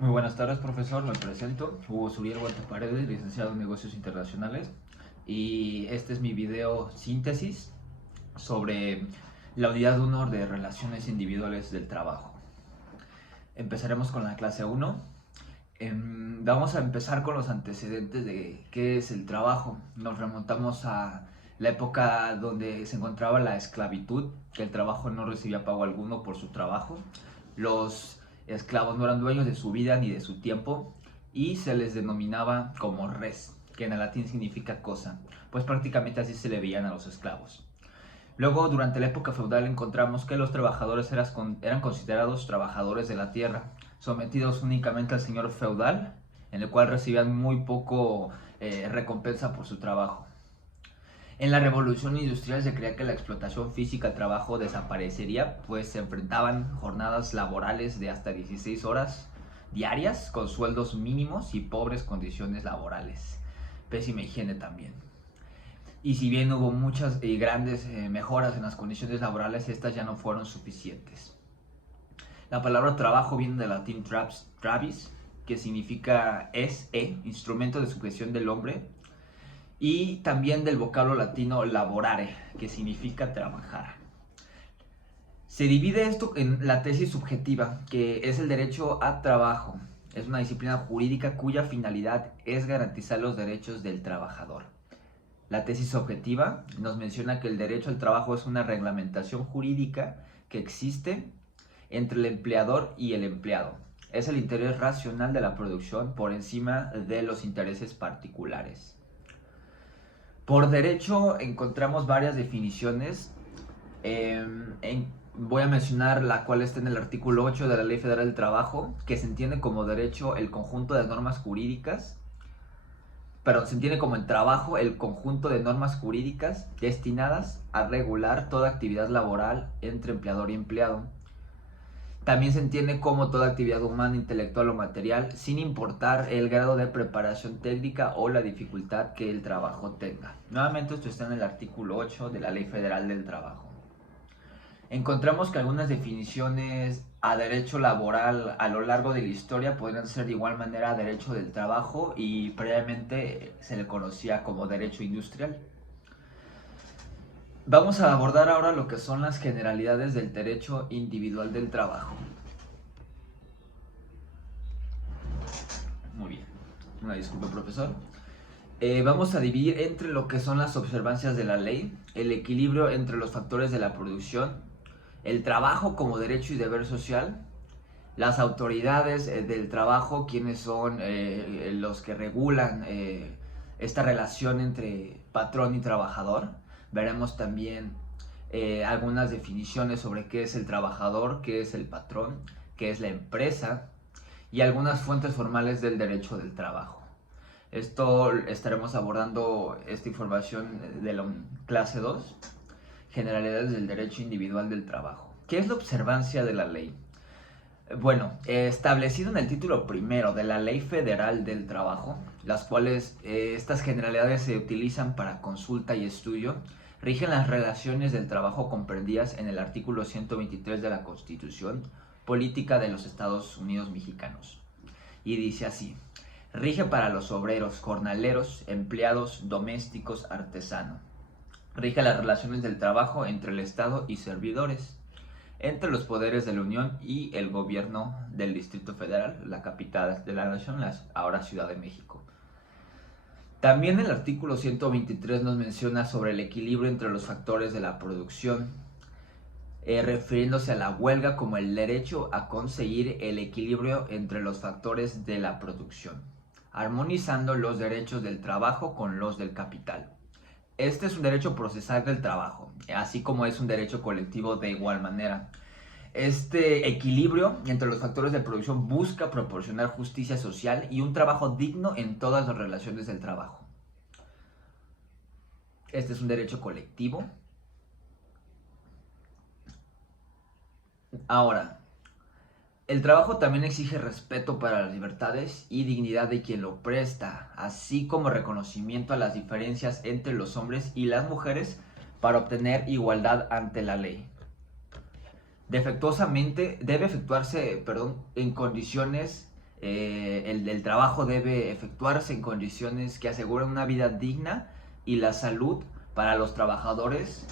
Muy buenas tardes, profesor. Me presento, Hugo Suriel Paredes, licenciado en Negocios Internacionales. Y este es mi video síntesis sobre la unidad 1 de Relaciones Individuales del Trabajo. Empezaremos con la clase 1. Vamos a empezar con los antecedentes de qué es el trabajo. Nos remontamos a la época donde se encontraba la esclavitud, que el trabajo no recibía pago alguno por su trabajo. Los esclavos no eran dueños de su vida ni de su tiempo y se les denominaba como res, que en el latín significa cosa, pues prácticamente así se le veían a los esclavos. Luego, durante la época feudal, encontramos que los trabajadores eran considerados trabajadores de la tierra, sometidos únicamente al señor feudal, en el cual recibían muy poco recompensa por su trabajo. En la revolución industrial se creía que la explotación física al trabajo desaparecería, pues se enfrentaban jornadas laborales de hasta 16 horas diarias, con sueldos mínimos y pobres condiciones laborales. Pésima higiene también. Y si bien hubo muchas y grandes mejoras en las condiciones laborales, estas ya no fueron suficientes. La palabra trabajo viene del latín travis, que significa instrumento de sujeción del hombre, y también del vocablo latino laborare, que significa trabajar. Se divide esto en la tesis subjetiva, que es el derecho a trabajo. Es una disciplina jurídica cuya finalidad es garantizar los derechos del trabajador. La tesis objetiva nos menciona que el derecho al trabajo es una reglamentación jurídica que existe entre el empleador y el empleado. Es el interés racional de la producción por encima de los intereses particulares. Por derecho encontramos varias definiciones. Voy a mencionar la cual está en el artículo 8 de la Ley Federal del Trabajo, que se entiende como derecho el conjunto de normas jurídicas. Pero se entiende como en trabajo el conjunto de normas jurídicas destinadas a regular toda actividad laboral entre empleador y empleado. También se entiende como toda actividad humana, intelectual o material, sin importar el grado de preparación técnica o la dificultad que el trabajo tenga. Nuevamente esto está en el artículo 8 de la Ley Federal del Trabajo. Encontramos que algunas definiciones a derecho laboral a lo largo de la historia podrían ser de igual manera derecho del trabajo y previamente se le conocía como derecho industrial. Vamos a abordar ahora lo que son las generalidades del derecho individual del trabajo. Muy bien, una disculpa, profesor. Vamos a dividir entre lo que son las observancias de la ley, el equilibrio entre los factores de la producción, el trabajo como derecho y deber social, las autoridades del trabajo, quienes son los que regulan esta relación entre patrón y trabajador. Veremos también algunas definiciones sobre qué es el trabajador, qué es el patrón, qué es la empresa y algunas fuentes formales del derecho del trabajo. Esto estaremos abordando esta información de la clase 2, generalidades del derecho individual del trabajo. ¿Qué es la observancia de la ley? Bueno, establecido en el título primero de la Ley Federal del Trabajo, las cuales estas generalidades se utilizan para consulta y estudio, rigen las relaciones del trabajo comprendidas en el artículo 123 de la Constitución Política de los Estados Unidos Mexicanos. Y dice así: rige para los obreros, jornaleros, empleados, domésticos, artesanos. Rige las relaciones del trabajo entre el Estado y servidores, entre los poderes de la Unión y el gobierno del Distrito Federal, la capital de la nación, ahora Ciudad de México. También el artículo 123 nos menciona sobre el equilibrio entre los factores de la producción, refiriéndose a la huelga como el derecho a conseguir el equilibrio entre los factores de la producción, armonizando los derechos del trabajo con los del capital. Este es un derecho procesal del trabajo, así como es un derecho colectivo de igual manera. Este equilibrio entre los factores de producción busca proporcionar justicia social y un trabajo digno en todas las relaciones del trabajo. Este es un derecho colectivo. Ahora, el trabajo también exige respeto para las libertades y dignidad de quien lo presta, así como reconocimiento a las diferencias entre los hombres y las mujeres para obtener igualdad ante la ley. Debe efectuarse en condiciones El trabajo debe efectuarse en condiciones que aseguren una vida digna y la salud para los trabajadores,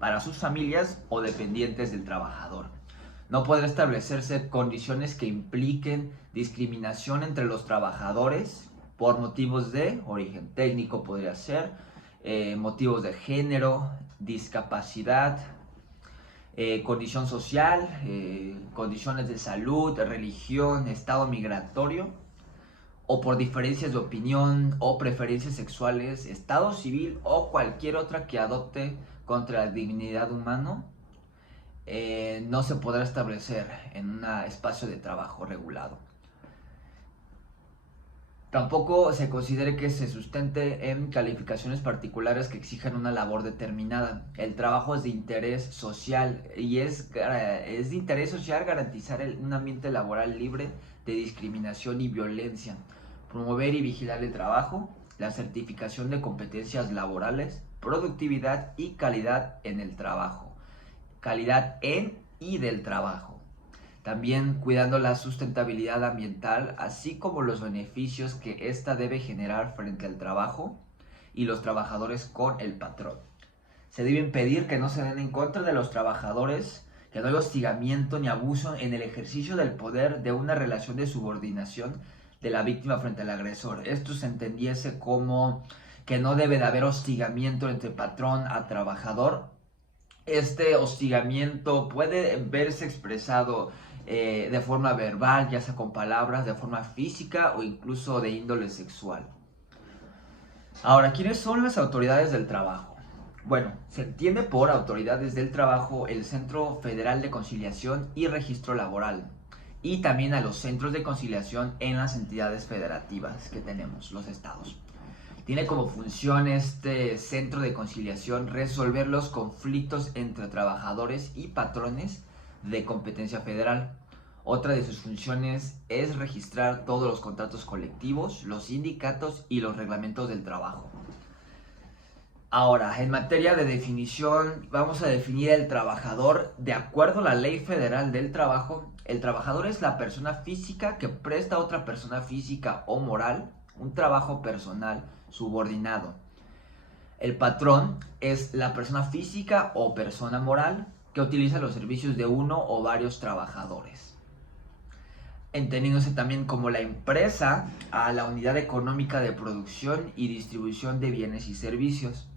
para sus familias o dependientes del trabajador. No podrá establecerse condiciones que impliquen discriminación entre los trabajadores por motivos de origen técnico, podría ser, motivos de género, discapacidad, condición social, condiciones de salud, religión, estado migratorio, o por diferencias de opinión o preferencias sexuales, estado civil o cualquier otra que adopte contra la dignidad humana, no se podrá establecer en un espacio de trabajo regulado. Tampoco se considere que se sustente en calificaciones particulares que exijan una labor determinada. El trabajo es de interés social y es de interés social garantizar un ambiente laboral libre de discriminación y violencia, promover y vigilar el trabajo, la certificación de competencias laborales, productividad y calidad en el trabajo, calidad en y del trabajo. También cuidando la sustentabilidad ambiental, así como los beneficios que ésta debe generar frente al trabajo y los trabajadores con el patrón. Se debe impedir que no se den en contra de los trabajadores, que no haya hostigamiento ni abuso en el ejercicio del poder de una relación de subordinación de la víctima frente al agresor. Esto se entendiese como que no debe de haber hostigamiento entre patrón a trabajador. Este hostigamiento puede verse expresado de forma verbal, ya sea con palabras, de forma física o incluso de índole sexual. Ahora, ¿quiénes son las autoridades del trabajo? Bueno, se entiende por autoridades del trabajo el Centro Federal de Conciliación y Registro Laboral, y también a los centros de conciliación en las entidades federativas que tenemos, los estados. Tiene como función este centro de conciliación resolver los conflictos entre trabajadores y patrones de competencia federal. Otra de sus funciones es registrar todos los contratos colectivos, los sindicatos y los reglamentos del trabajo. Ahora, en materia de definición, vamos a definir el trabajador de acuerdo a la Ley Federal del Trabajo. El trabajador es la persona física que presta a otra persona física o moral un trabajo personal subordinado. El patrón es la persona física o persona moral que utiliza los servicios de uno o varios trabajadores, entendiéndose también como la empresa a la unidad económica de producción y distribución de bienes y servicios.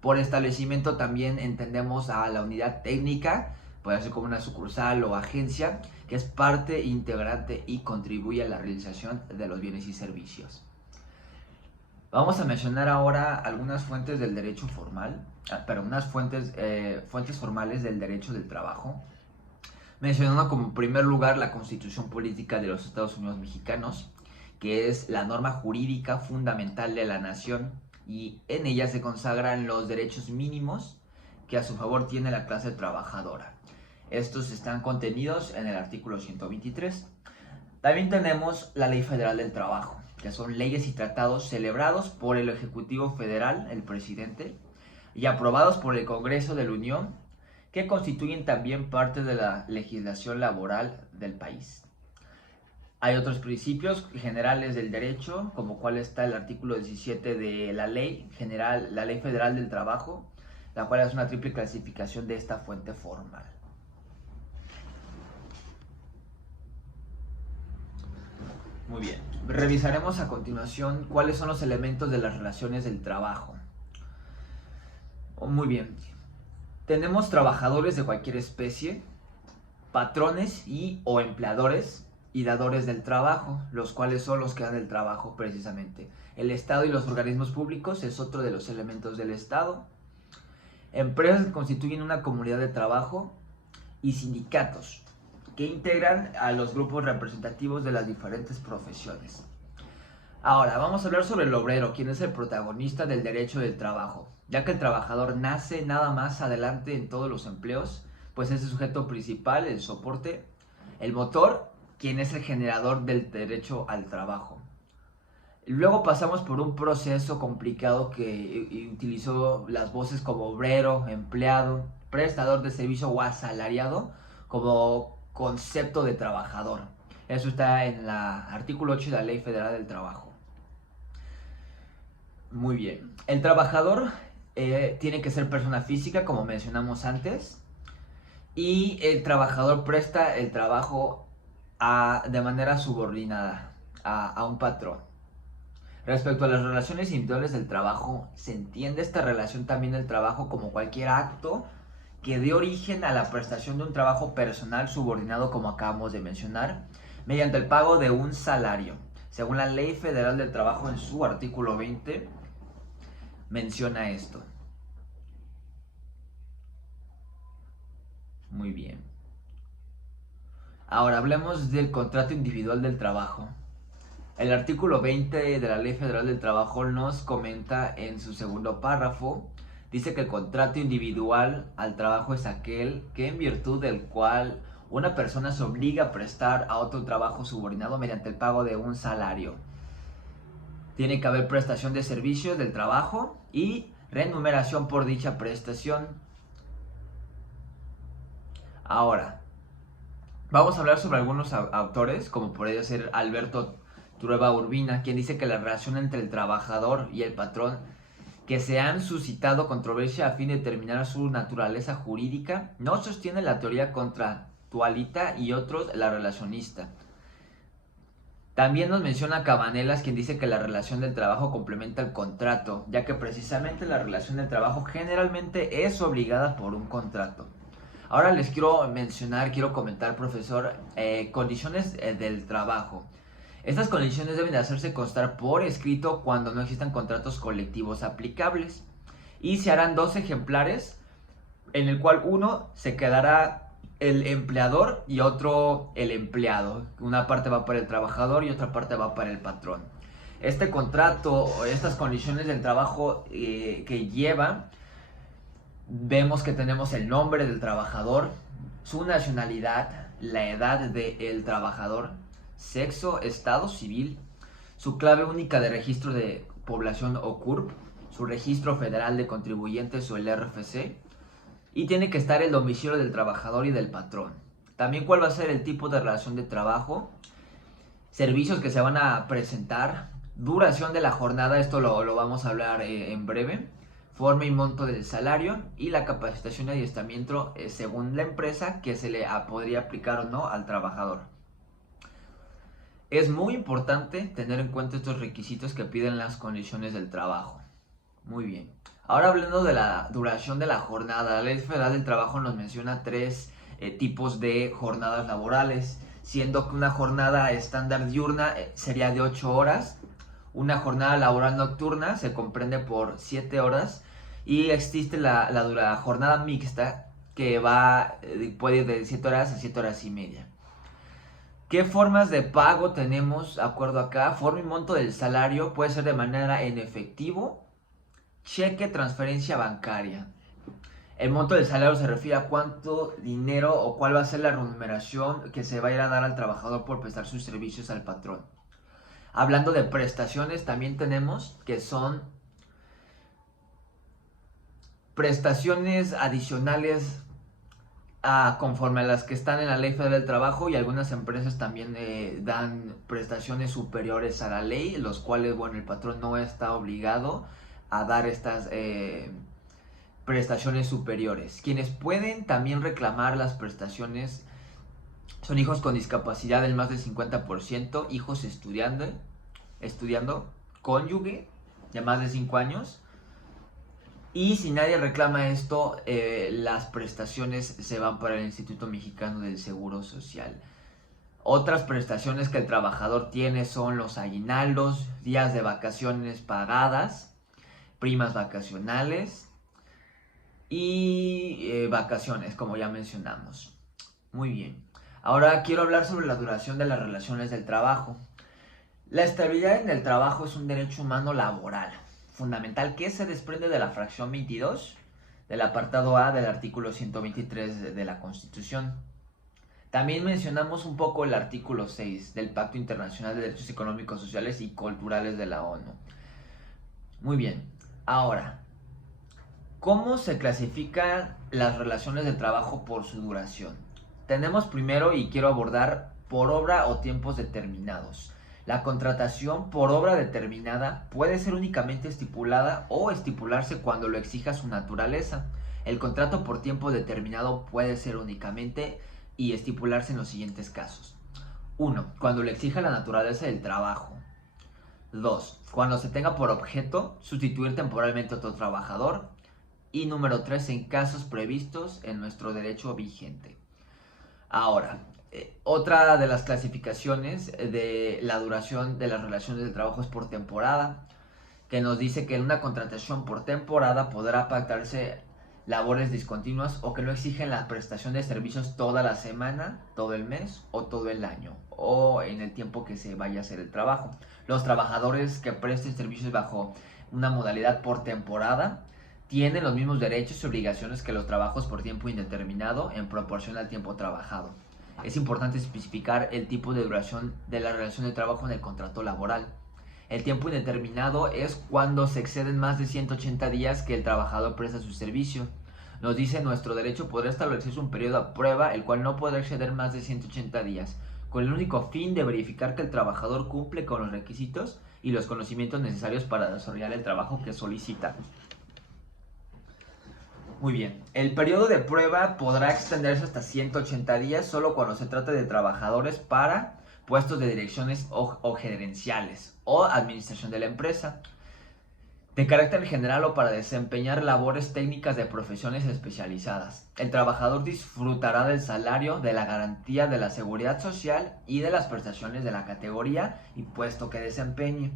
Por establecimiento también entendemos a la unidad técnica, puede ser como una sucursal o agencia, que es parte integrante y contribuye a la realización de los bienes y servicios. Vamos a mencionar ahora algunas fuentes del derecho formal, unas fuentes formales del derecho del trabajo, mencionando como primer lugar la Constitución Política de los Estados Unidos Mexicanos, que es la norma jurídica fundamental de la nación, y en ella se consagran los derechos mínimos que a su favor tiene la clase trabajadora. Estos están contenidos en el artículo 123. También tenemos la Ley Federal del Trabajo, que son leyes y tratados celebrados por el Ejecutivo Federal, el presidente, y aprobados por el Congreso de la Unión, que constituyen también parte de la legislación laboral del país. Hay otros principios generales del derecho, como cual está el artículo 17 de la Ley Federal del Trabajo, la cual es una triple clasificación de esta fuente formal. Muy bien, revisaremos a continuación cuáles son los elementos de las relaciones del trabajo. Muy bien, tenemos trabajadores de cualquier especie, patrones y o empleadores y dadores del trabajo, los cuales son los que dan el trabajo precisamente. El Estado y los organismos públicos es otro de los elementos del Estado. Empresas que constituyen una comunidad de trabajo y sindicatos que integran a los grupos representativos de las diferentes profesiones. Ahora, vamos a hablar sobre el obrero, quien es el protagonista del derecho del trabajo, ya que el trabajador nace nada más adelante en todos los empleos, pues es el sujeto principal, el soporte, el motor, quien es el generador del derecho al trabajo. Luego pasamos por un proceso complicado que utilizó las voces como obrero, empleado, prestador de servicio o asalariado como concepto de trabajador. Eso está en el artículo 8 de la Ley Federal del Trabajo. Muy bien. El trabajador tiene que ser persona física, como mencionamos antes, y el trabajador presta el trabajo de manera subordinada a un patrón. Respecto a las relaciones individuales del trabajo, se entiende esta relación también del trabajo como cualquier acto que dé origen a la prestación de un trabajo personal subordinado, como acabamos de mencionar, mediante el pago de un salario. Según la Ley Federal del Trabajo, en su artículo 20, menciona esto. Muy bien. Ahora hablemos del contrato individual del trabajo. El artículo 20 de la Ley Federal del Trabajo nos comenta en su segundo párrafo, dice que el contrato individual al trabajo es aquel que en virtud del cual una persona se obliga a prestar a otro trabajo subordinado mediante el pago de un salario. Tiene que haber prestación de servicios del trabajo y remuneración por dicha prestación. Ahora, vamos a hablar sobre algunos autores, como podría ser Alberto Trueba Urbina, quien dice que la relación entre el trabajador y el patrón que se han suscitado controversia a fin de determinar su naturaleza jurídica no sostiene la teoría contractualita y otros la relacionista. También nos menciona Cabanelas, quien dice que la relación del trabajo complementa el contrato, ya que precisamente la relación del trabajo generalmente es obligada por un contrato. Ahora les quiero comentar, profesor, condiciones del trabajo. Estas condiciones deben de hacerse constar por escrito cuando no existan contratos colectivos aplicables. Y se harán 2 ejemplares, en el cual uno se quedará el empleador y otro el empleado. Una parte va para el trabajador y otra parte va para el patrón. Este contrato, estas condiciones del trabajo que lleva, vemos que tenemos el nombre del trabajador, su nacionalidad, la edad del trabajador, sexo, estado civil, su clave única de registro de población o CURP, su registro federal de contribuyentes o el RFC, y tiene que estar el domicilio del trabajador y del patrón. También cuál va a ser el tipo de relación de trabajo, servicios que se van a presentar, duración de la jornada, esto lo vamos a hablar en breve, forma y monto del salario y la capacitación y adiestramiento según la empresa que se le podría aplicar o no al trabajador. Es muy importante tener en cuenta estos requisitos que piden las condiciones del trabajo. Muy bien. Ahora hablando de la duración de la jornada, la Ley Federal del Trabajo nos menciona 3 tipos de jornadas laborales, siendo que una jornada estándar diurna sería de 8 horas, una jornada laboral nocturna se comprende por 7 horas y existe la jornada mixta que puede ir de 7 horas a 7 horas y media. ¿Qué formas de pago tenemos de acuerdo acá? Forma y monto del salario puede ser de manera en efectivo, cheque, transferencia bancaria. El monto del salario se refiere a cuánto dinero o cuál va a ser la remuneración que se va a ir a dar al trabajador por prestar sus servicios al patrón. Hablando de prestaciones, también tenemos que son prestaciones adicionales conforme a las que están en la Ley Federal del Trabajo, y algunas empresas también dan prestaciones superiores a la ley, los cuales, bueno, el patrón no está obligado a dar estas prestaciones superiores. Quienes pueden también reclamar las prestaciones son hijos con discapacidad del más del 50%, hijos estudiando, cónyuge de más de 5 años. Y si nadie reclama esto, las prestaciones se van para el Instituto Mexicano del Seguro Social. Otras prestaciones que el trabajador tiene son los aguinaldos, días de vacaciones pagadas, primas vacacionales y vacaciones, como ya mencionamos. Muy bien. Ahora quiero hablar sobre la duración de las relaciones del trabajo. La estabilidad en el trabajo es un derecho humano laboral fundamental que se desprende de la fracción 22 del apartado A del artículo 123 de la Constitución. También mencionamos un poco el artículo 6 del Pacto Internacional de Derechos Económicos, Sociales y Culturales de la ONU. Muy bien, ahora, ¿cómo se clasifican las relaciones de trabajo por su duración? Tenemos primero, y quiero abordar por obra o tiempos determinados. La contratación por obra determinada puede ser únicamente estipulada o estipularse cuando lo exija su naturaleza. El contrato por tiempo determinado puede ser únicamente y estipularse en los siguientes casos. 1. Cuando lo exija la naturaleza del trabajo. 2. Cuando se tenga por objeto sustituir temporalmente a otro trabajador. Y número 3. En casos previstos en nuestro derecho vigente. Ahora, otra de las clasificaciones de la duración de las relaciones de trabajo es por temporada, que nos dice que en una contratación por temporada podrá pactarse labores discontinuas o que no exigen la prestación de servicios toda la semana, todo el mes o todo el año o en el tiempo que se vaya a hacer el trabajo. Los trabajadores que presten servicios bajo una modalidad por temporada tienen los mismos derechos y obligaciones que los trabajos por tiempo indeterminado en proporción al tiempo trabajado. Es importante especificar el tipo de duración de la relación de trabajo en el contrato laboral. El tiempo indeterminado es cuando se exceden más de 180 días que el trabajador presta su servicio. Nos dice nuestro derecho podrá establecerse un periodo a prueba, el cual no podrá exceder más de 180 días, con el único fin de verificar que el trabajador cumple con los requisitos y los conocimientos necesarios para desarrollar el trabajo que solicita. Muy bien, el periodo de prueba podrá extenderse hasta 180 días solo cuando se trate de trabajadores para puestos de direcciones o gerenciales o administración de la empresa, de carácter general o para desempeñar labores técnicas de profesiones especializadas. El trabajador disfrutará del salario, de la garantía de la seguridad social y de las prestaciones de la categoría y puesto que desempeñe.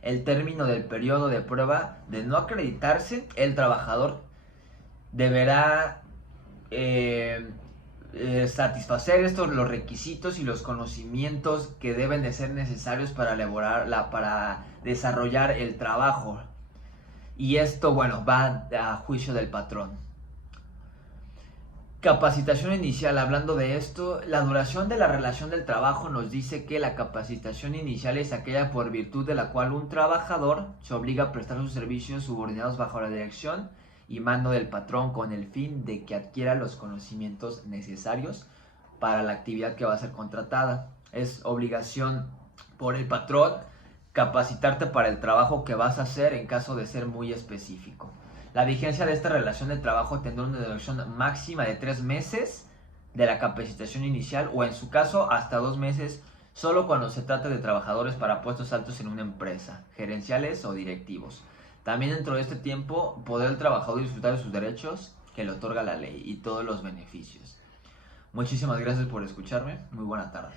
El término del periodo de prueba de no acreditarse, el trabajador deberá satisfacer los requisitos y los conocimientos que deben de ser necesarios para para desarrollar el trabajo. Y esto, bueno, va a juicio del patrón. Capacitación inicial. Hablando de esto, la duración de la relación del trabajo nos dice que la capacitación inicial es aquella por virtud de la cual un trabajador se obliga a prestar sus servicios subordinados bajo la dirección y mando del patrón con el fin de que adquiera los conocimientos necesarios para la actividad que va a ser contratada. Es obligación por el patrón capacitarte para el trabajo que vas a hacer en caso de ser muy específico. La vigencia de esta relación de trabajo tendrá una duración máxima de 3 meses de la capacitación inicial o en su caso hasta 2 meses solo cuando se trate de trabajadores para puestos altos en una empresa, gerenciales o directivos. También dentro de este tiempo podrá el trabajador disfrutar de sus derechos que le otorga la ley y todos los beneficios. Muchísimas gracias por escucharme. Muy buena tarde.